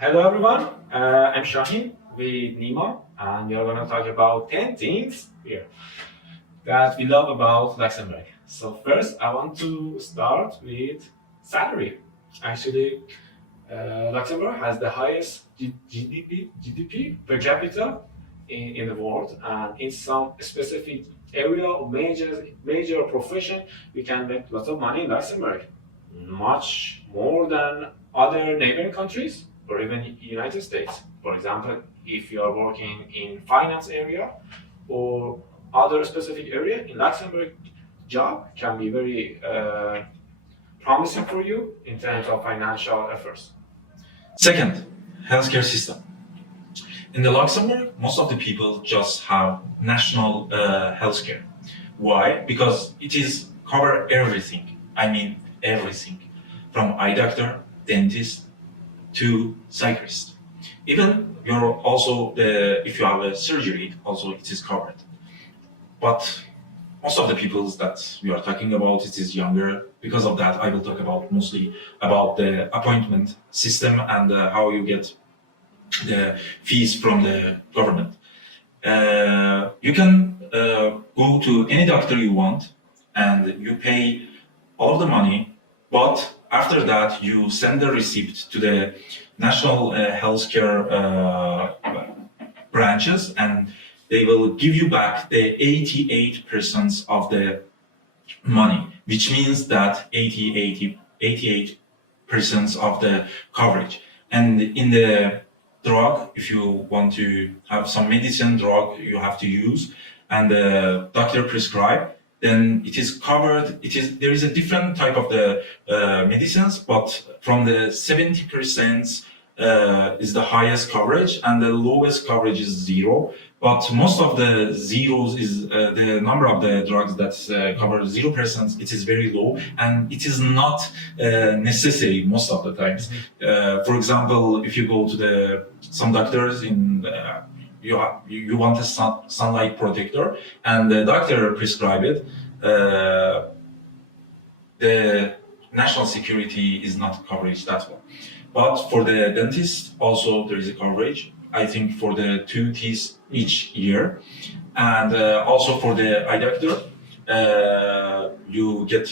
Hello everyone, I'm Shahin with Nima and we are going to talk about 10 things here that we love about Luxembourg. So first I want to start with salary. Actually, Luxembourg has the highest GDP per capita in the world, and in some specific area or major profession we can make lots of money in Luxembourg, much more than other neighboring countries or even United States. For example, if you are working in finance area or other specific area in Luxembourg, job can be very promising for you in terms of financial efforts. Second, healthcare system. In the Luxembourg, most of the people just have national healthcare. Why? Because it is cover everything. I mean everything, from eye doctor, dentist, to psychiatrist. Even you're also if you have a surgery, also it is covered. But most of the people that we are talking about, it is younger. Because of that, I will talk about mostly about the appointment system and how you get the fees from the government. You can go to any doctor you want and you pay all the money, but after that you send the receipt to the national healthcare branches and they will give you back the 88% of the money, which means that 88% of the coverage. And in the drug, if you want to have some medicine drug you have to use and the doctor prescribe, then it is covered. There is a different type of the medicines, but from the 70% is the highest coverage and the lowest coverage is 0. But most of the zeros is the number of the drugs that cover 0%. It is very low and it is not necessary most of the times. For example, if you go to some doctors in you want a sunlight protector and the doctor prescribe it, the national security is not coverage that one. But for the dentist also there is a coverage, I think for the 2 teeth each year. And also for the eye doctor, you get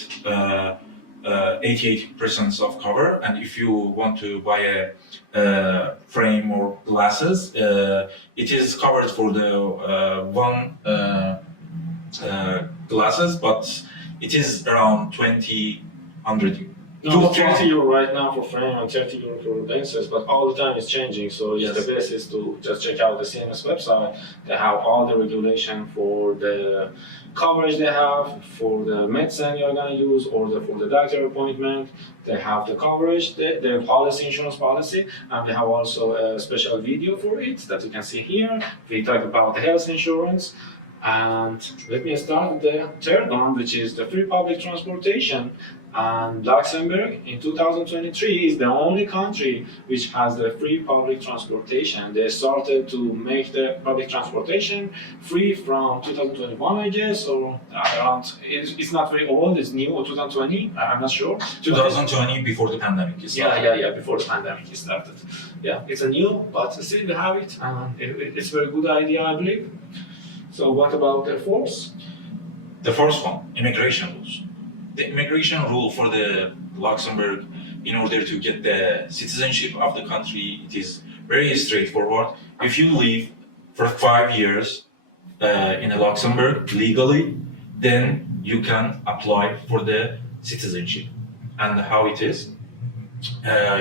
88% of cover. And if you want to buy a frame or glasses, it is covered for the one glasses, but it is around 2,000. No, 30 euro right now for frame and 30 euro for lenses, but all the time it's changing. So yes, the best is to just check out the CMS website. They have all the regulation for the coverage they have, for the medicine you're going to use, or for the doctor appointment. They have the coverage, their policy, insurance policy, and they have also a special video for it that you can see here. We talk about the health insurance. And let me start with the third one, which is the free public transportation. And Luxembourg in 2023 is the only country which has the free public transportation. They started to make the public transportation free from 2021, I guess, or around. It's not very old. It's new, or 2020. I'm not sure. 2020 before the pandemic started. Yeah. Before the pandemic started. Yeah, it's a new, but still we have it. It's a very good idea, I believe. So what about the fourth? The first one, immigration rules. The immigration rule for the Luxembourg, in order to get the citizenship of the country, it is very straightforward. If you live for 5 years in Luxembourg legally, then you can apply for the citizenship. And how it is,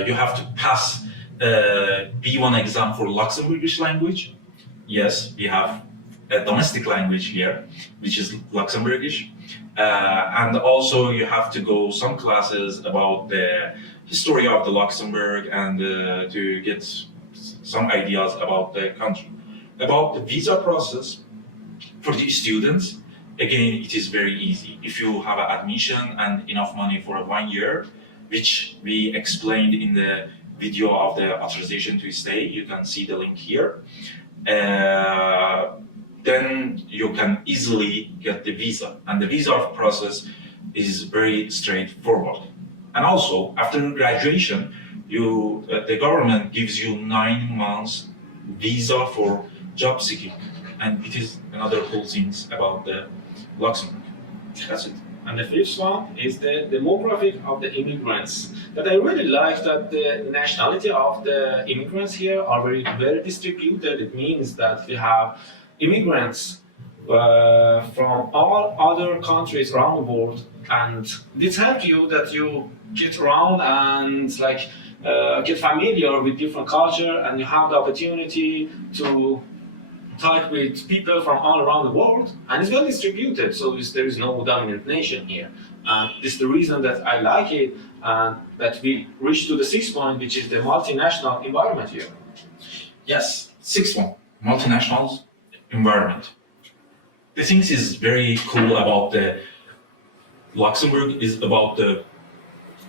you have to pass B1 exam for Luxembourgish language. Yes, we have a domestic language here, which is Luxembourgish. And also you have to go some classes about the history of the Luxembourg and to get some ideas about the country. About the visa process for the students, again, it is very easy. If you have an admission and enough money for 1 year, which we explained in the video of the authorization to stay, you can see the link here. Then you can easily get the visa. And the visa process is very straightforward. And also, after graduation, the government gives you 9 months visa for job seeking, and it is another cool things about the Luxembourg. That's it. And the fifth one is the demographic of the immigrants. That I really like that the nationality of the immigrants here are very distributed. It means that we have immigrants from all other countries around the world, and this helps you that you get around and get familiar with different culture, and you have the opportunity to talk with people from all around the world, and it's well distributed, so there is no dominant nation here. And this is the reason that I like it, and that we reach to the sixth point, which is the multinational environment here. Yes, sixth one, multinational environment. The things is very cool about the Luxembourg is about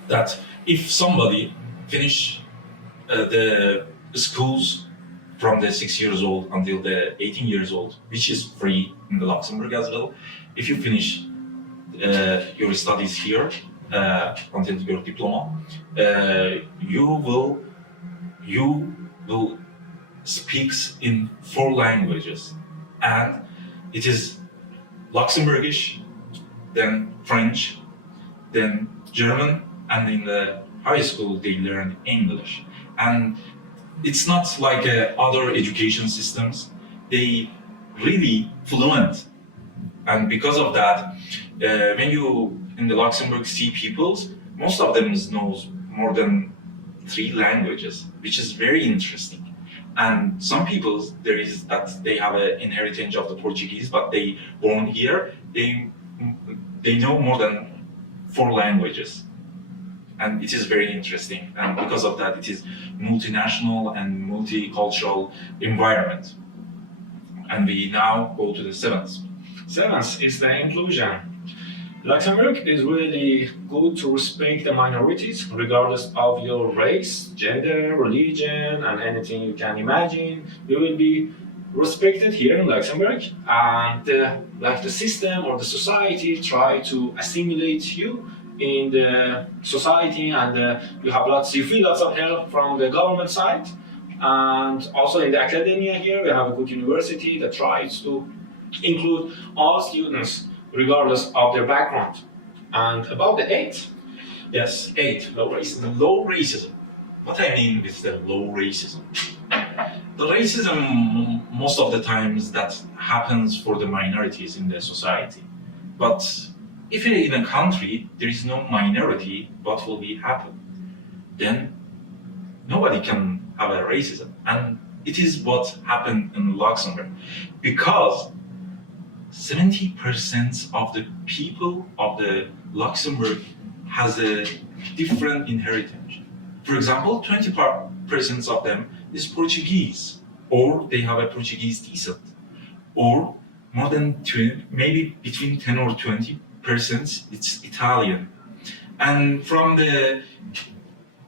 that if somebody finish the schools from the 6 years old until the 18 years old, which is free in the Luxembourg as well. If you finish your studies here until your diploma, you will speak in 4 languages, and it is Luxembourgish, then French, then German, and in the high school they learn English. And it's not like other education systems. They really fluent, and because of that, when you in the Luxembourg see peoples, most of them knows more than 3 languages, which is very interesting. And some people there is that they have an inheritance of the Portuguese, but they born here. They know more than 4 languages. And it is very interesting, and because of that, it is multinational and multicultural environment. And we now go to the seventh. Seventh is the inclusion. Luxembourg is really good to respect the minorities, regardless of your race, gender, religion, and anything you can imagine. You will be respected here in Luxembourg, and the system or the society try to assimilate you in the society, and you feel lots of help from the government side, and also in the academia here we have a good university that tries to include all students regardless of their background. And about the eighth, Yes, 8, low racism. Low racism. What I mean with the low racism? The racism most of the times that happens for the minorities in the society. But if in a country there is no minority, what will be happen? Then nobody can have a racism, and it is what happened in Luxembourg, because 70% of the people of the Luxembourg has a different inheritance. For example, 20% of them is Portuguese, or they have a Portuguese descent, or more than 20, maybe between 10 or 20%, it's Italian. And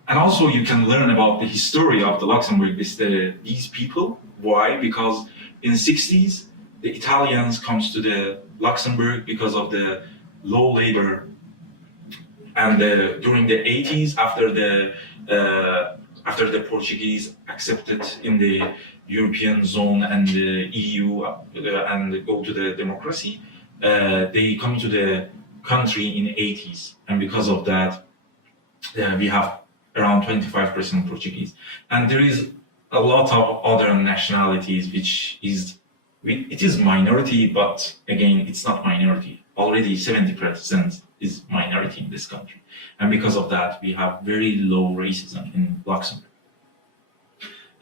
also you can learn about the history of the Luxembourg with these people. Why? Because in 60s, the Italians comes to the Luxembourg because of the low labor. And during the 80s, after the Portuguese accepted in the European zone and the EU and go to the democracy, they come to the country in 80s, and because of that, we have around 25% Portuguese, and there is a lot of other nationalities which it is minority, but again, it's not minority. Already 70% is minority in this country, and because of that, we have very low racism in Luxembourg.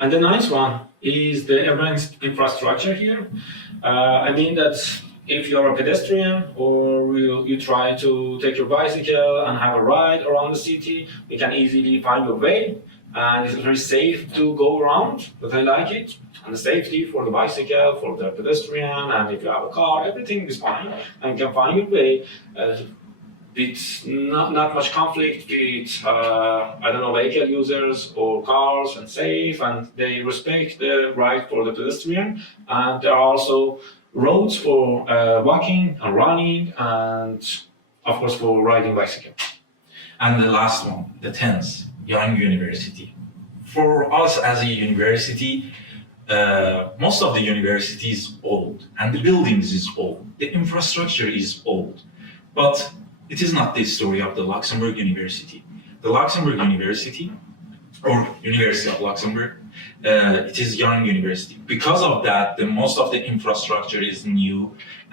and the ninth one is the urban infrastructure here. I mean that if you're a pedestrian or you try to take your bicycle and have a ride around the city, you can easily find your way, and it's very safe to go around, but I like it. And the safety for the bicycle, for the pedestrian, and if you have a car, everything is fine, and you can find your way. With not much conflict with vehicle users or cars, and safe, and they respect the right for the pedestrian. And there are also roads for walking and running, and of course for riding bicycle. And the last one, the 10th, young university. For us as a university, most of the university is old and the buildings is old, the infrastructure is old. But it is not the story of the Luxembourg University. The Luxembourg University, or University of Luxembourg, it is young university. Because of that, the most of the infrastructure is new,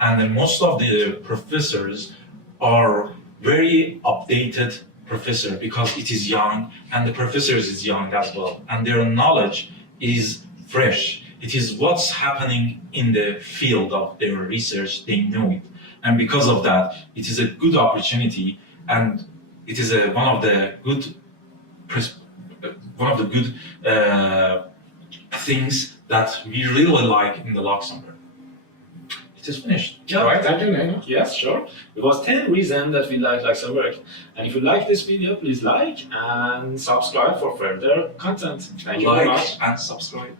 and the most of the professors are very updated professor because it is young, and the professors is young as well, and their knowledge is fresh. It is what's happening in the field of their research, they know it. And because of that, it is a good opportunity, and it is one of the good things that we really like in the Luxembourg. It is finished. Yeah, right. Thank you, Neno. Yes, sure. It was 10 reasons that we like Luxembourg. And if you like this video, please like and subscribe for further content. Thank you very much. Like and subscribe.